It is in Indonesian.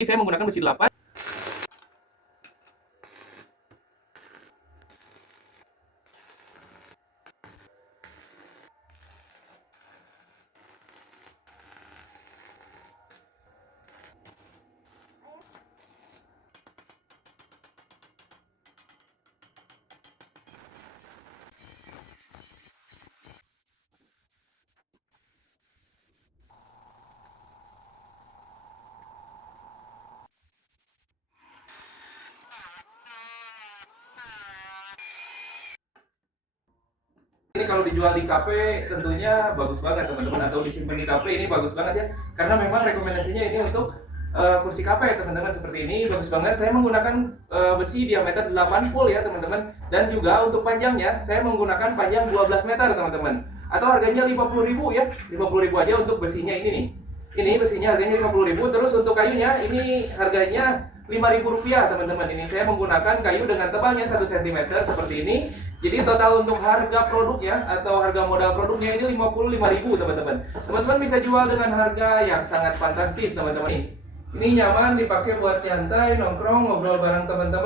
Saya menggunakan besi 8. Ini kalau dijual di kafe tentunya bagus banget teman-teman, atau disimpan di kafe ini bagus banget ya, karena memang rekomendasinya ini untuk kursi kafe teman-teman, seperti ini bagus banget. Saya menggunakan besi diameter 8 pul ya teman-teman, dan juga untuk panjangnya saya menggunakan panjang 12 meter teman-teman, atau harganya 50.000 ya, 50.000 aja untuk besinya ini nih. Ini besinya harganya 50.000, terus untuk kayunya ini harganya Rp5.000 teman-teman. Ini saya menggunakan kayu dengan tebalnya 1 cm seperti ini. Jadi total untuk harga produknya atau harga modal produknya ini 55.000 teman-teman. Teman-teman bisa jual dengan harga yang sangat fantastis teman-teman. Ini nyaman dipakai buat nyantai, nongkrong, ngobrol bareng teman-teman.